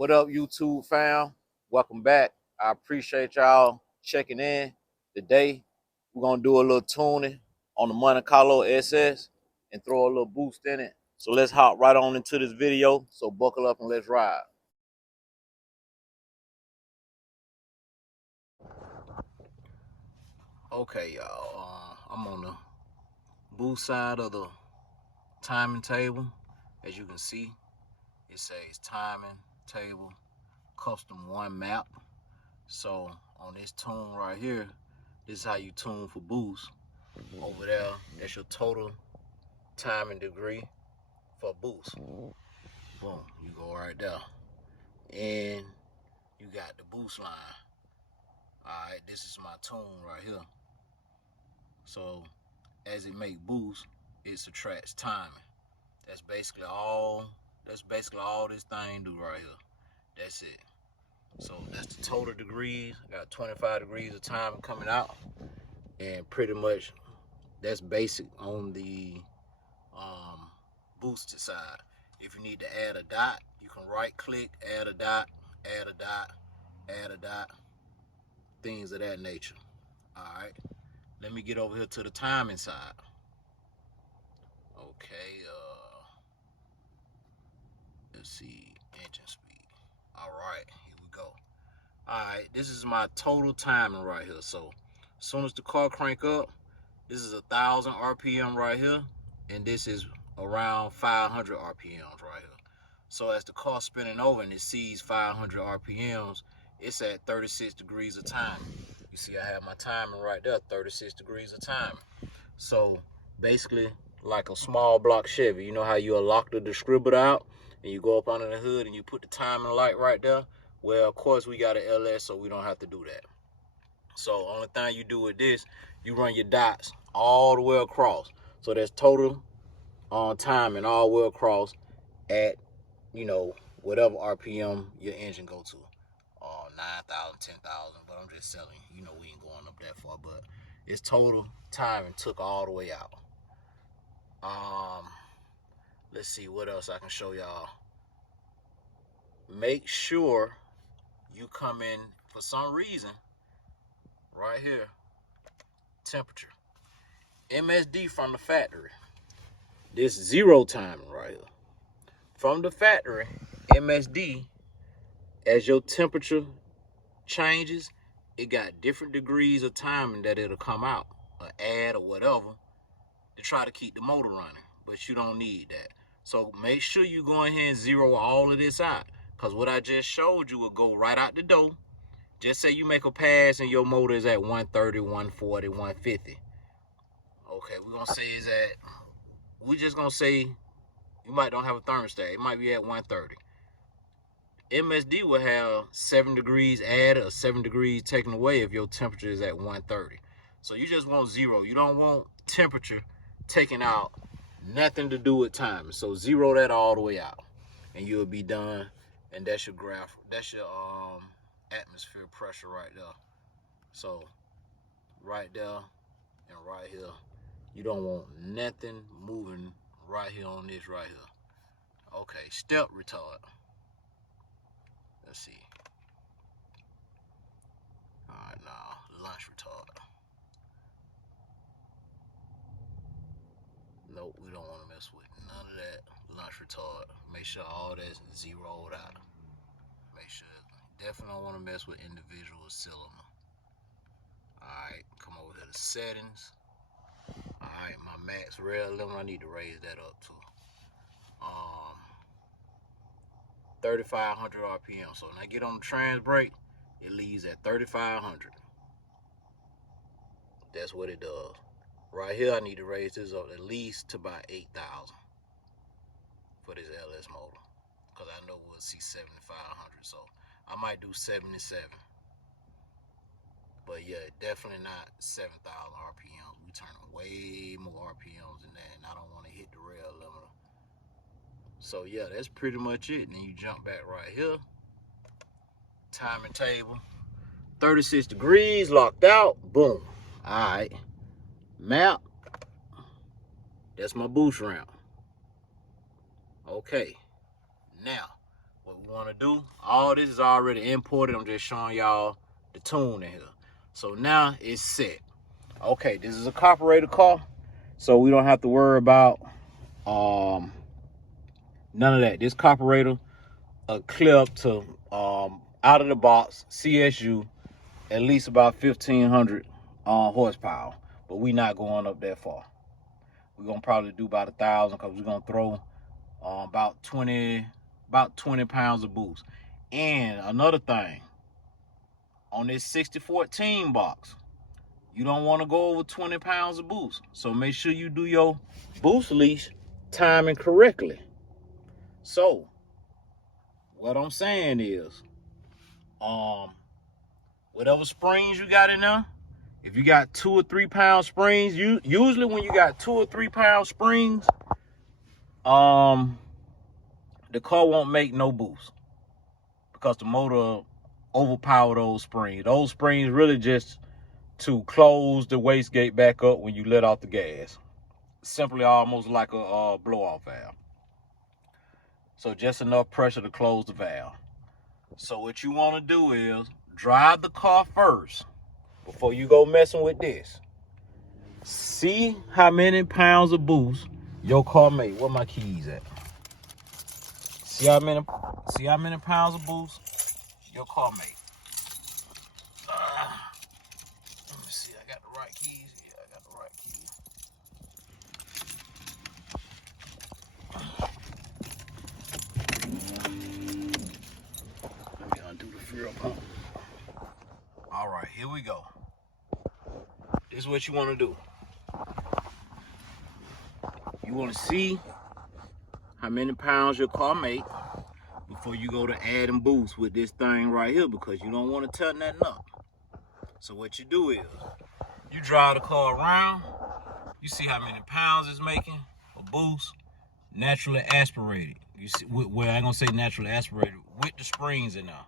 What up, YouTube fam? Welcome back. I appreciate y'all checking in. Today, we're going to do a little tuning on the Monte Carlo SS and throw a little boost in it. So let's hop right on into this video. So buckle up and let's ride. Okay, y'all. I'm on the boost side of the timing table. As you can see, it says timing table custom 1 map. So on this tune right here, this is how you tune for boost. Over there, that's your total timing degree for boost. Boom, you go right there. And you got the boost line. Alright, this is my tune right here. So as it make boost, it subtracts timing. That's basically all this thing do right here. That's it. So that's the total degrees. Got 25 degrees of timing coming out. And pretty much that's basic on the boosted side. If you need to add a dot, you can right click, add a dot, add a dot, add a dot, things of that nature. Alright, let me get over here to the timing side. Okay, let's see, engine speed. Alright, here we go. Alright, this is my total timing right here. So as soon as the car crank up, this is 1,000 RPM right here, and this is around 500 RPMs right here. So as the car's spinning over and it sees 500 RPMs, it's at 36 degrees of timing. You see I have my timing right there, 36 degrees of timing. So basically like a small block Chevy, you know how you lock the distributor out and you go up under the hood and you put the timing light right there? Well, of course we got an LS, so we don't have to do that. So only thing you do with this, you run your dots all the way across. So that's total timing all the way across at, you know, whatever RPM your engine go to. 9,000, 10,000, but I'm just selling. You know, we ain't going up that far, but it's total timing took all the way out. Let's see what else I can show y'all. Make sure you come in, for some reason, right here, temperature. MSD from the factory. This 0 timing right here. From the factory, MSD, as your temperature changes, it got different degrees of timing that it'll come out, or add or whatever, to try to keep the motor running. But you don't need that. So make sure you go ahead and zero all of this out. Because what I just showed you will go right out the door. Just say you make a pass and your motor is at 130, 140, 150. Okay, we're going to say is at, we're just going to say you might don't have a thermostat. It might be at 130. MSD will have 7 degrees added or 7 degrees taken away if your temperature is at 130. So you just want 0. You don't want temperature taken out, nothing to do with timing. So 0 that all the way out, and you'll be done. And that's your graph. That's your atmosphere pressure right there. So right there and right here, you don't want nothing moving right here on this right here. Okay, step retard. Let's see. Alright, now, launch retard. Nope, we don't want to mess with none of that. Launch retard. Make sure all that's zeroed out. Make sure. Definitely don't want to mess with individual cylinder. Alright, come over here to settings. Alright, my max rail limit, I need to raise that up too. 3,500 RPM. So when I get on the trans brake, it leaves at 3,500. That's what it does. Right here, I need to raise this up at least to about 8,000 for this LS motor, because I know we'll see 7,500. So I might do 77. But yeah, definitely not 7,000 RPMs. We turning way more RPMs than that, and I don't want to hit the rail limiter. So yeah, that's pretty much it. And then you jump back right here. Timing table. 36 degrees, locked out. Boom. Alright. Map. That's my boost ramp. Okay. Now, what we want to do, all this is already imported. I'm just showing y'all the tune in here. So now it's set. Okay, this is a carburetor car, so we don't have to worry about none of that. This carburetor clear up to out of the box CSU at least about 1,500 horsepower, but we not going up that far. We're gonna probably do about 1,000 because we're gonna throw about 20 pounds of boost. And another thing, on this 6014 box, you don't want to go over 20 pounds of boost. So make sure you do your boost leash timing correctly. So what I'm saying is, whatever springs you got in there, if you got 2 or 3 pound springs, usually when you got 2 or 3 pound springs, the car won't make no boost because the motor overpower those springs. Those springs really just to close the wastegate back up when you let off the gas. Simply almost like a blow-off valve. So just enough pressure to close the valve. So what you want to do is drive the car first before you go messing with this. See how many pounds of boost your car made. Where my keys at? See how many pounds of boost your car made. Let me see, I got the right keys. Yeah, I got the right keys. Let me undo the fuel pump. All right, here we go. This is what you want to do. You want to see how many pounds your car make before you go to add and boost with this thing right here, because you don't want to tighten that up. So what you do is, you drive the car around, you see how many pounds it's making for boost, naturally aspirated. You see, well, I ain't gonna say naturally aspirated, with the springs in there.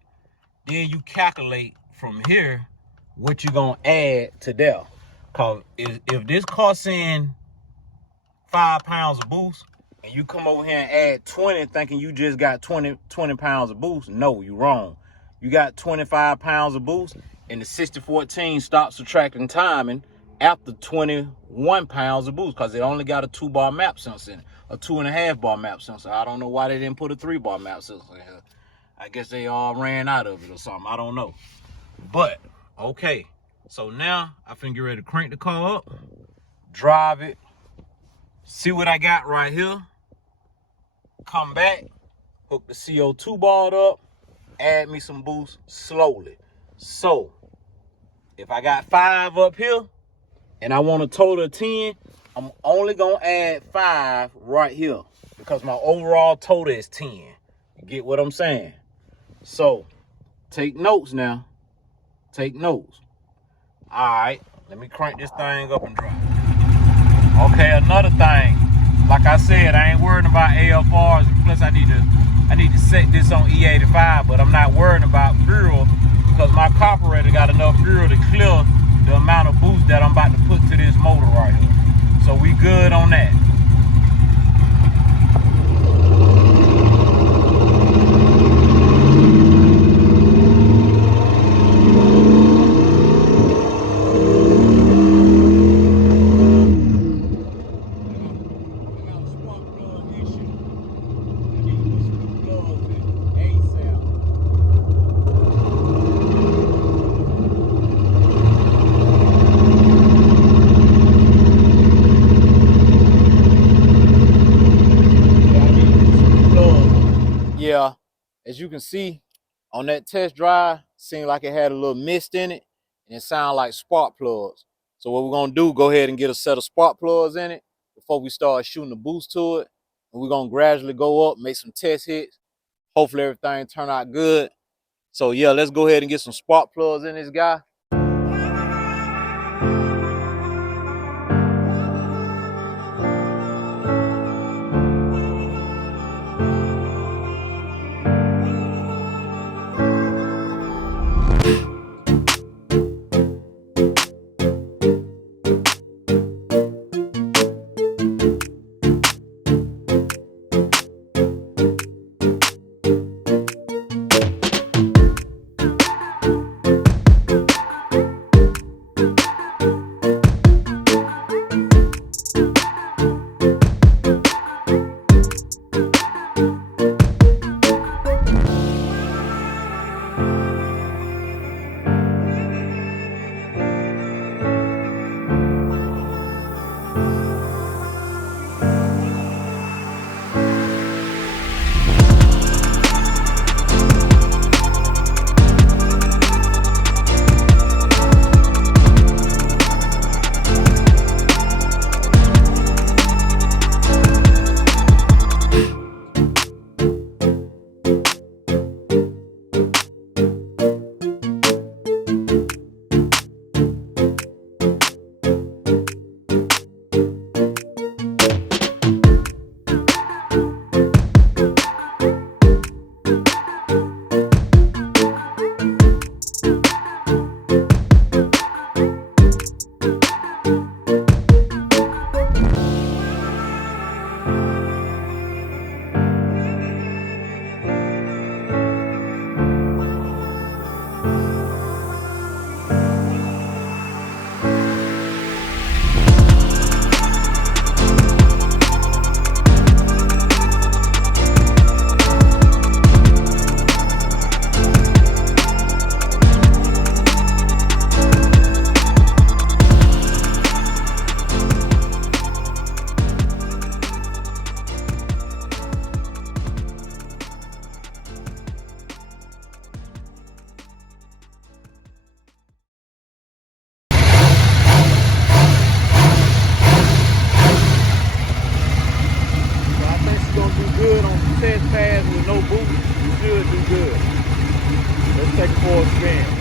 Then you calculate from here what you're gonna add to there. Cause if this car saying 5 pounds of boost, and you come over here and add 20 thinking you just got 20 pounds of boost, no, you're wrong. You got 25 pounds of boost, and the 6014 stops subtracting timing after 21 pounds of boost, because it only got a 2-bar map sensor in it, a 2.5-bar map sensor. I don't know why they didn't put a 3-bar map sensor in here. I guess they all ran out of it or something, I don't know. But, okay, so now I finna get ready to crank the car up, drive it, see what I got right here, come back, hook the CO2 bar up, add me some boost slowly. So, if I got 5 up here, and I want a total of 10, I'm only gonna add 5 right here, because my overall total is 10. You get what I'm saying? So, take notes now. Take notes. All right, let me crank this thing up and drive. Okay, another thing. Like I said, I ain't worried about AFRs. Plus, I need to set this on E85, but I'm not worried about fuel because my carburetor got enough fuel to clear the amount of boost that I'm about to put to this motor right here. So we good on that. Yeah, as you can see on that test drive, seemed like it had a little mist in it, and it sounded like spark plugs. So what we're gonna do, go ahead and get a set of spark plugs in it before we start shooting the boost to it. And we're gonna gradually go up, make some test hits. Hopefully everything turn out good. So yeah, let's go ahead and get some spark plugs in this guy. take it for a spin.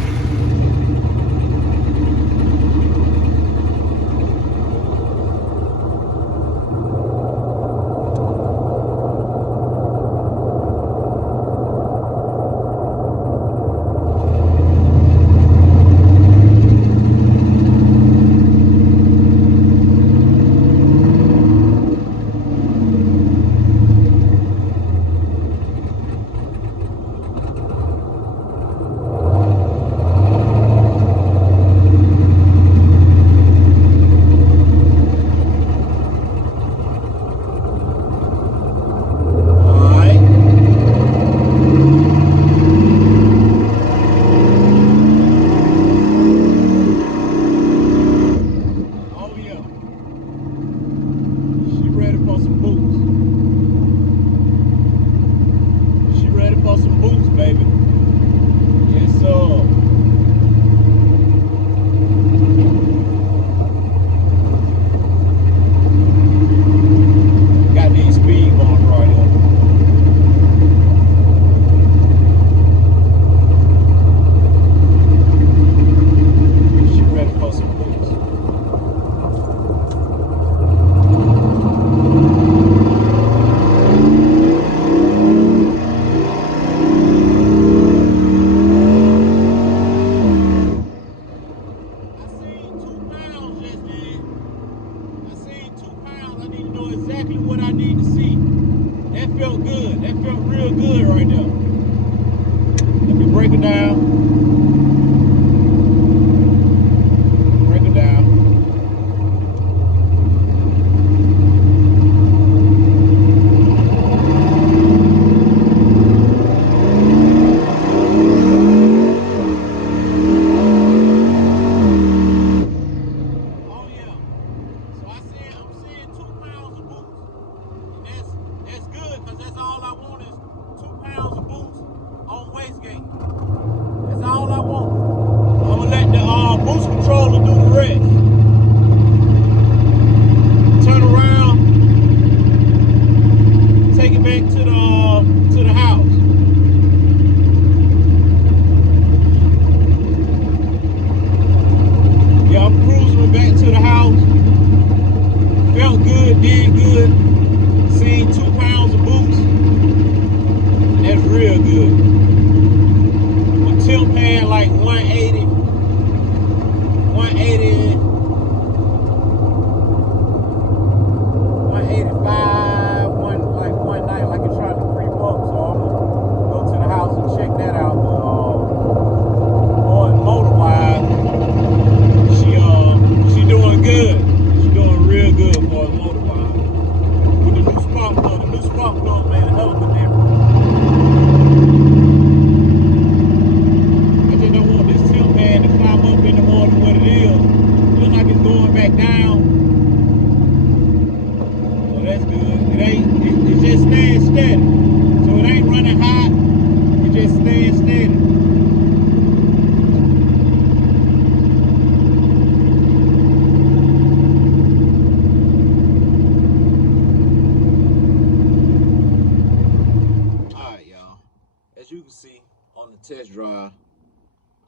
Test drive,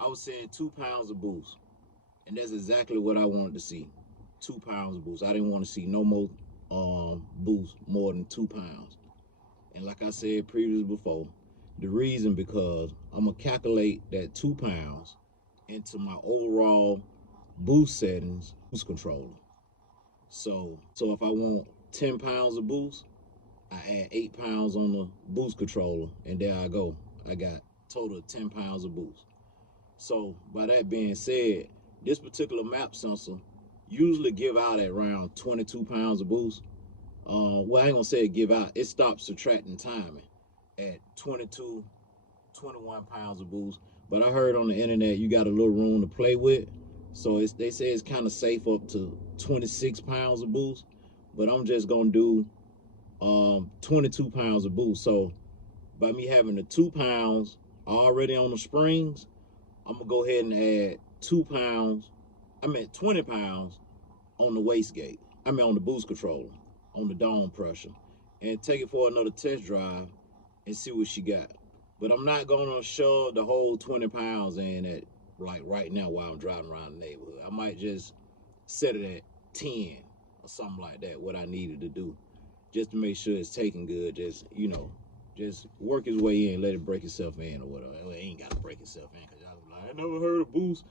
I was saying 2 pounds of boost, and that's exactly what I wanted to see. 2 pounds of boost. I didn't want to see no more boost more than 2 pounds. And like I said previously before, the reason because I'm gonna calculate that 2 pounds into my overall boost settings, boost controller. So if I want 10 pounds of boost, I add 8 pounds on the boost controller, and there I go. I got total of 10 pounds of boost. So by that being said, this particular map sensor usually give out at around 22 pounds of boost. Well, I ain't gonna say it give out. It stops subtracting timing at 22, 21 pounds of boost. But I heard on the internet you got a little room to play with. So they say it's kind of safe up to 26 pounds of boost. But I'm just gonna do 22 pounds of boost. So by me having the 2 pounds already on the springs, I'm gonna go ahead and add 2 pounds, 20 pounds on the wastegate. On the boost controller, on the dome pressure, and take it for another test drive and see what she got. But I'm not gonna shove the whole 20 pounds in at like right now while I'm driving around the neighborhood. I might just set it at 10 or something like that, what I needed to do. Just to make sure it's taking good. Just, just work his way in, let it break itself in or whatever. It ain't gotta break itself in, because I was like, I never heard a boost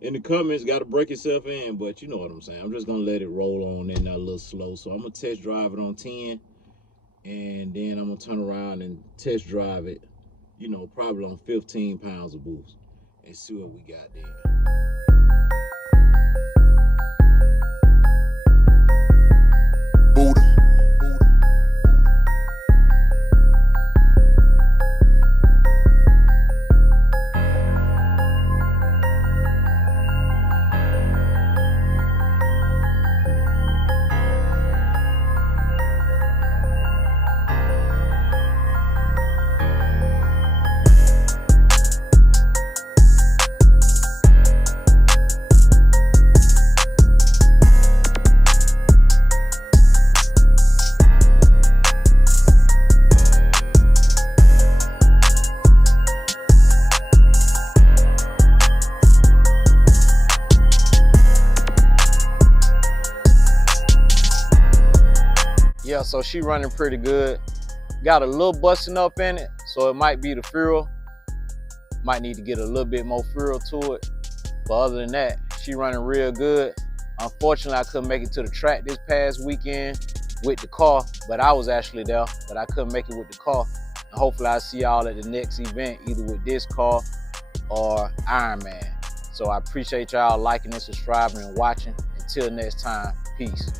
in the comments gotta break itself in, but you know what I'm saying. I'm just gonna let it roll on in there a little slow. So I'm gonna test drive it on 10, and then I'm gonna turn around and test drive it, probably on 15 pounds of boost and see what we got there. Yeah, so she running pretty good. Got a little busting up in it, so it might be the fuel. Might need to get a little bit more fuel to it. But other than that, she running real good. Unfortunately, I couldn't make it to the track this past weekend with the car, but I was actually there, but I couldn't make it with the car. And hopefully I'll see y'all at the next event, either with this car or Ironman. So I appreciate y'all liking and subscribing and watching. Until next time, peace.